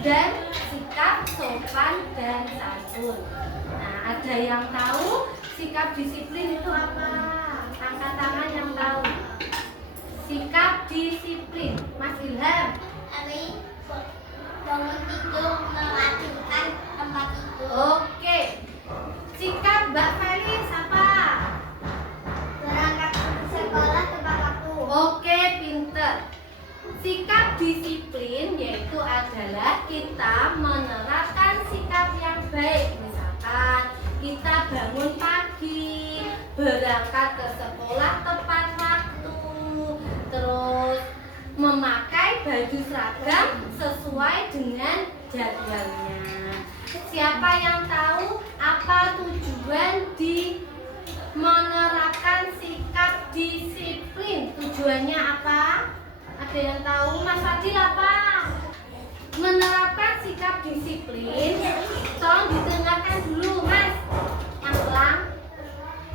dan sikap sopan dan santun. Nah, ada yang tahu sikap disiplin itu apa? Angkat tangan yang tahu. Sikap disiplin, Mas Ilham. Bangun tidur, merapikan tempat tidur. Oke. Sikap Mbak Felis apa? Berangkat ke sekolah tepat waktu. Oke, pinter. Sikap disiplin yaitu adalah kita menerapkan sikap yang baik. Misalkan kita bangun pagi, berangkat ke sekolah tepat waktu, terus memakai baju seragam sesuai dengan jadwalnya. Siapa yang tahu apa tujuan di menerapkan sikap disiplin? Tujuannya apa? Ada yang tahu? Mas Fadil apa? Menerapkan sikap disiplin. Tolong didengarkan dulu, Mas. Yang ulang.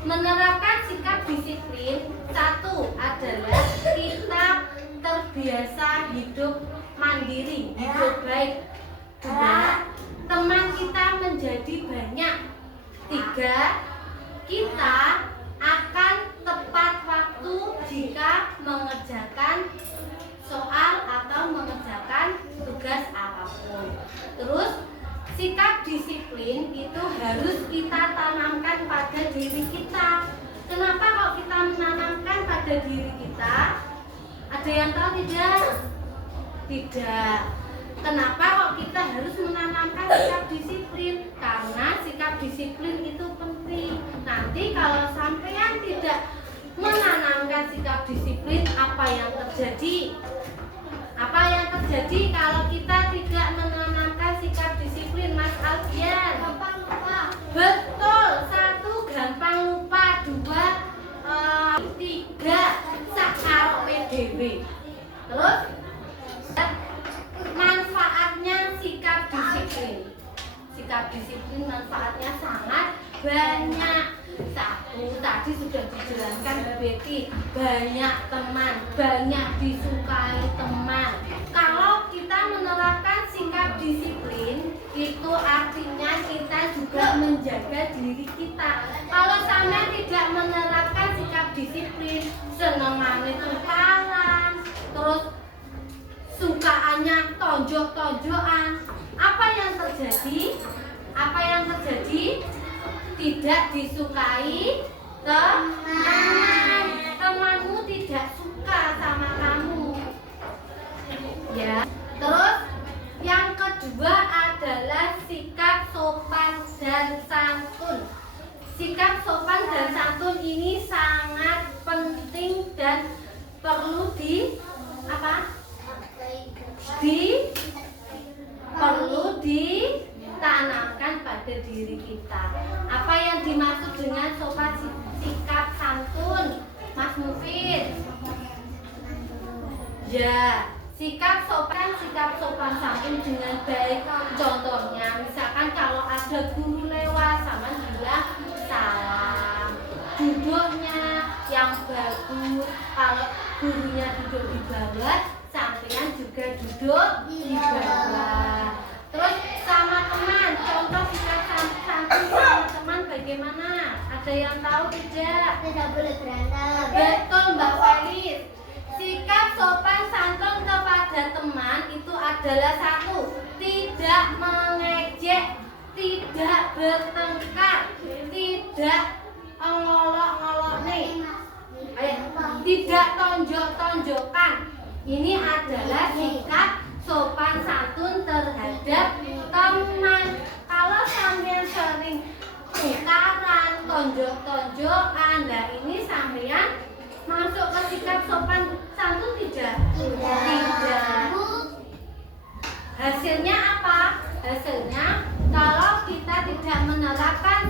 Menerapkan sikap disiplin, satu adalah kita terbiasa hidup mandiri, hidup baik. Dua, teman kita menjadi banyak. Tiga, kita akan tepat waktu jika mengerjakan soal atau mengerjakan tugas apapun. Terus sikap disiplin itu harus kita tanamkan pada diri kita. Kenapa kok kita menanamkan pada diri kita? Ada yang tahu tidak? Tidak. Kenapa kok kita harus menanamkan sikap disiplin? Karena sikap disiplin itu penting. Nanti kalau sampean tidak menanamkan sikap disiplin, apa yang terjadi? Apa yang terjadi kalau kita tidak menanamkan sikap disiplin, Mas Alfian? Gampang lupa. Betul. Satu, gampang lupa. Dua, tiga, sakar PDW. Terus manfaatnya sikap disiplin. Sikap disiplin manfaatnya sangat banyak. Satu, tadi sudah dijelaskan Bu Betty, banyak teman, banyak disukai teman. Kalau kita menerapkan sikap disiplin, itu artinya kita juga menjaga diri kita. Kalau sampai tidak menerapkan sikap disiplin, senengannya tukaran, terus sukaannya tonjok-tonjokan, apa yang terjadi? Apa yang terjadi? Tidak disukai teman. Temanmu tidak suka sama kamu. Ya. Terus yang kedua adalah sikap sopan dan santun. Sikap sopan dan santun ini sangat penting dan perlu perlu ditanamkan pada diri kita. Apa yang dimaksud dengan sopan sikap santun, Mas Mufid? Ya, sikap sopan santun dengan baik. Contohnya, misalkan kalau ada guru lewat, sama bilang salam. Duduknya yang bagus. Kalau gurunya duduk di bawah, sampean juga duduk di bawah. Terus sama teman, contoh sikap santun sama teman bagaimana? Ada yang tahu tidak? Tidak boleh berantem. Betul, Mbak Felis. Sikap sopan santun kepada teman itu adalah satu, tidak mengejek, tidak bertengkar, tidak ngolok-ngolok nih, tidak tonjok-tonjokan. Ini adalah sikap sopan santun terhadap teman. Kalau sampean sering tukaran, tonjok-tonjokan, nah ini sampean masuk ke sikap sopan santun tidak? Tidak. Hasilnya apa? Hasilnya kalau kita tidak menerapkan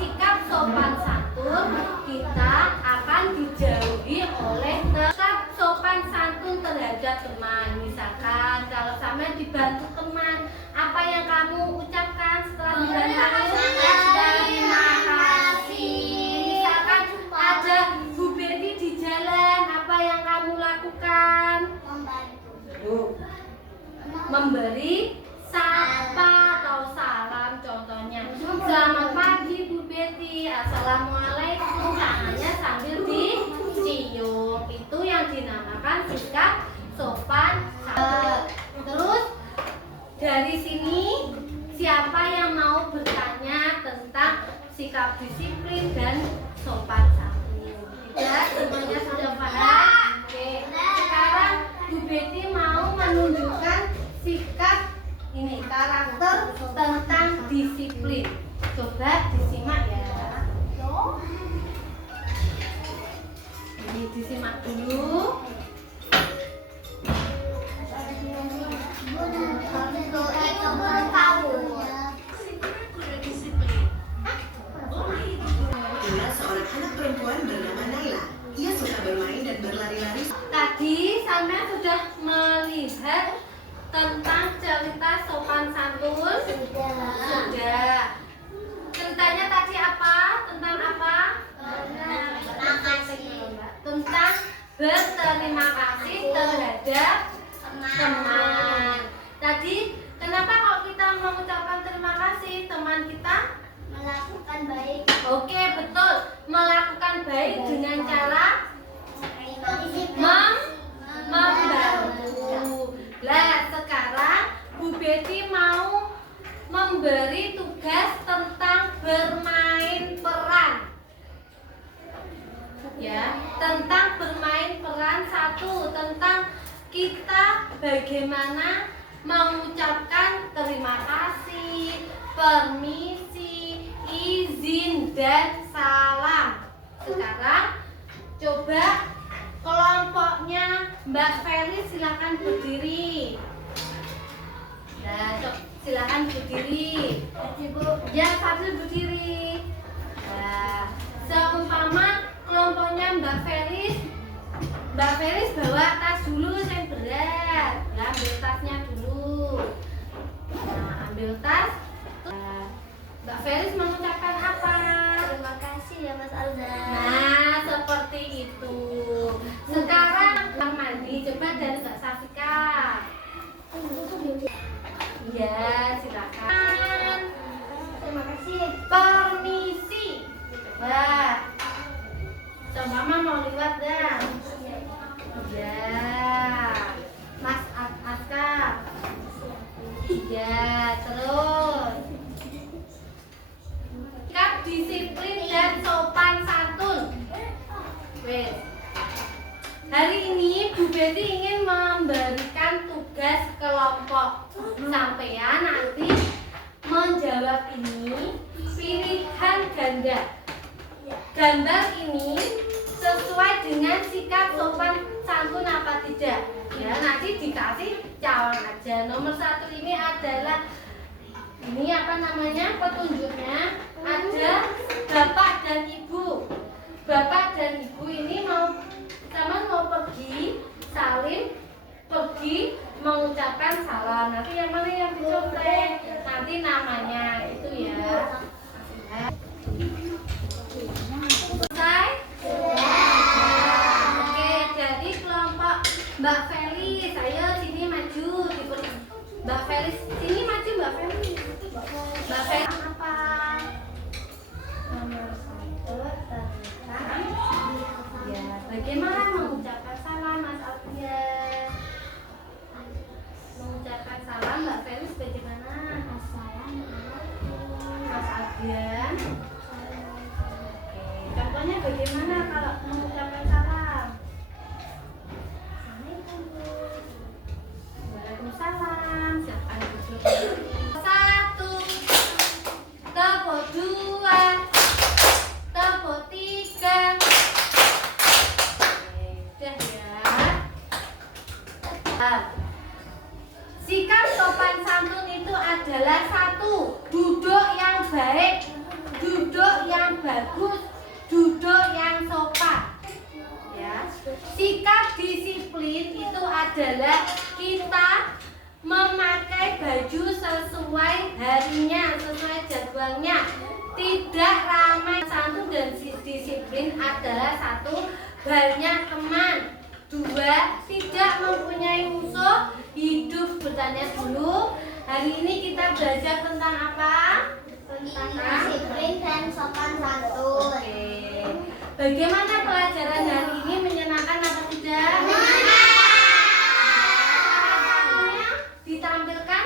sikap sopan santun, kita akan dijauhi oleh sikap sopan santun terhadap teman. Misalkan kalau sama dibantu teman, apa yang kamu ucapkan setelah dibantu? Terima kasih. Misalkan ada Bu Betty di jalan, apa yang kamu lakukan? Membantu. Memberi Dari sini siapa yang mau bertanya tentang sikap disiplin dan sopan santun? Tidak, semuanya sudah paham? Oke. Sekarang Bu Betty mau menunjukkan sikap ini, karakter tentang disiplin. Coba disimak ya. Ini disimak dulu. Inilah seorang anak perempuan bernama Naila. Ia suka bermain dan berlari-lari. Tadi sampai sudah melihat tentang cerita sopan santun? Sudah. Ceritanya tadi apa? Tentang apa? Tentang berterima kasih terhadap teman. Tadi kenapa kalau kita mengucapkan terima kasih teman kita? Melakukan baik. Oke, betul. Melakukan baik dengan cara membantu. Lah, sekarang Bu Betty mau memberi tugas tentang bermain peran. Ya, tentang bermain peran. Satu, tentang kita bagaimana mengucapkan terima kasih, permisi, izin, dan salam. Sekarang coba kelompoknya Mbak Feli silakan berdiri. Nah, silakan berdiri. Ya, Fadil berdiri. Nah, seumpama kelompoknya Mbak Felis bawa tas dulu yang berat. Ya, ambil tasnya dulu. Nah, ambil tas. Nah, Mbak Felis mengucapkan apa? Terima kasih ya Mas Alza. Nah, seperti itu. Sekarang Bang Mandi, coba dari Mbak Safika. Ya, silakan. Terima kasih. Permisi. Coba. Coba Mama mau lihat dah. Ya. Mas Aska. Ya, terus. Sikap disiplin dan sopan santun. Wes. Hari ini Bu Betty ingin memberikan tugas kelompok. Sampean nanti menjawab ini pilihan ganda. Gambar ini sesuai dengan sikap sopan santun apa tidak? Ya, nanti dikasih calon aja. Nomor 1 ini adalah ini apa namanya? Petunjuknya ada bapak dan ibu. Bapak dan ibu ini mau pergi salim, pergi mengucapkan salam. Nanti yang mana yang dicontek? Nanti namanya itu ya. Selesai? Oke, jadi kelompok Mbak Feli, saya sini maju. Mbak Feli sini maju, Mbak Feli. Mbak Feli apa? Nomor 1 tentang ya, bagaimana mengucapkan salam Mas Alfian? Mengucapkan salam Mbak Feli bagaimana? Assalamualaikum. Mas Alfian. Contohnya bagaimana kalau mengucapkan salam? Waalaikumsalam. Silakan duduk. 1, tepuk 2, tepuk 3. Udah ya. Sikap sopan santun itu adalah 1, duduk yang baik, duduk yang bagus, duduk yang sopan. Ya. Sikap disiplin itu adalah kita memakai baju sesuai harinya, sesuai jadwalnya. Tidak ramai. Santun dan disiplin adalah 1, banyak teman. 2, tidak mempunyai musuh. Hidup bertanya dulu. Hari ini kita belajar tentang apa? Tentang Disiplin dan sopan santun. Oke. Bagaimana pelajaran hari ini, menyenangkan apa tidak? Ditampilkan?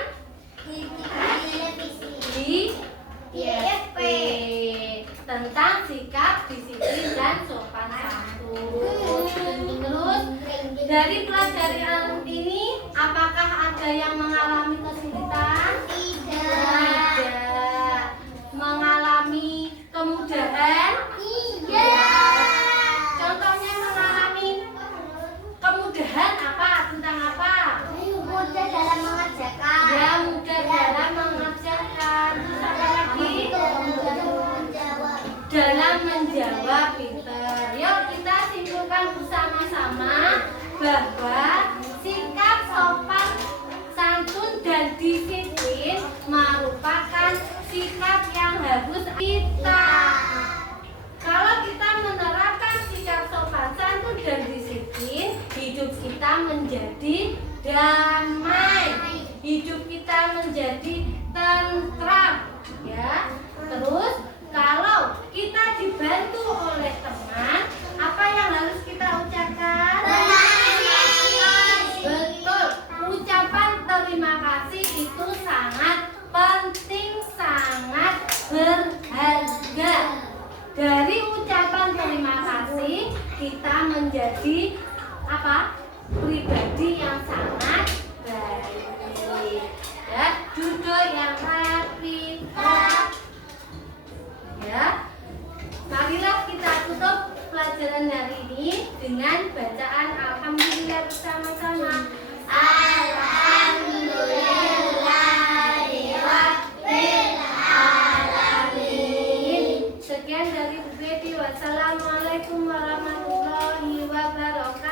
tentang sikap, disiplin, dan sopan santun. Terus dari pelajaran ini, apakah ada yang mengalami kesulitan? Tidak. Mengalami kemudahan? Contohnya mengalami kemudahan apa? Tentang apa? Mudah dalam mengerjakan. Ya, mudah dalam mengerjakan. Terus apa lagi? Dalam menjawab, Peter. Yuk kita simpulkan bersama-sama bahwa sikap sopan santun dan disiplin merupakan sikap yang harus kita. Kalau kita menerapkan sikap sopan santun dan disiplin, hidup kita menjadi damai, hidup kita menjadi tentram, ya. Terus kalau kita dibantu oleh teman, apa yang harus kita ucapkan? Betul, ucapan terima kasih itu sangat penting, sangat berharga. Dari ucapan terima kasih kita menjadi apa? Pribadi yang sangat baik. Ya, duduk yang rapi. Ya, marilah kita tutup pelajaran hari ini dengan bacaan Alhamdulillah bersama-sama. Alhamdulillahirrahmanirrahim. Sekian dari Bu Betty. Wassalamualaikum warahmatullahi wabarakatuh.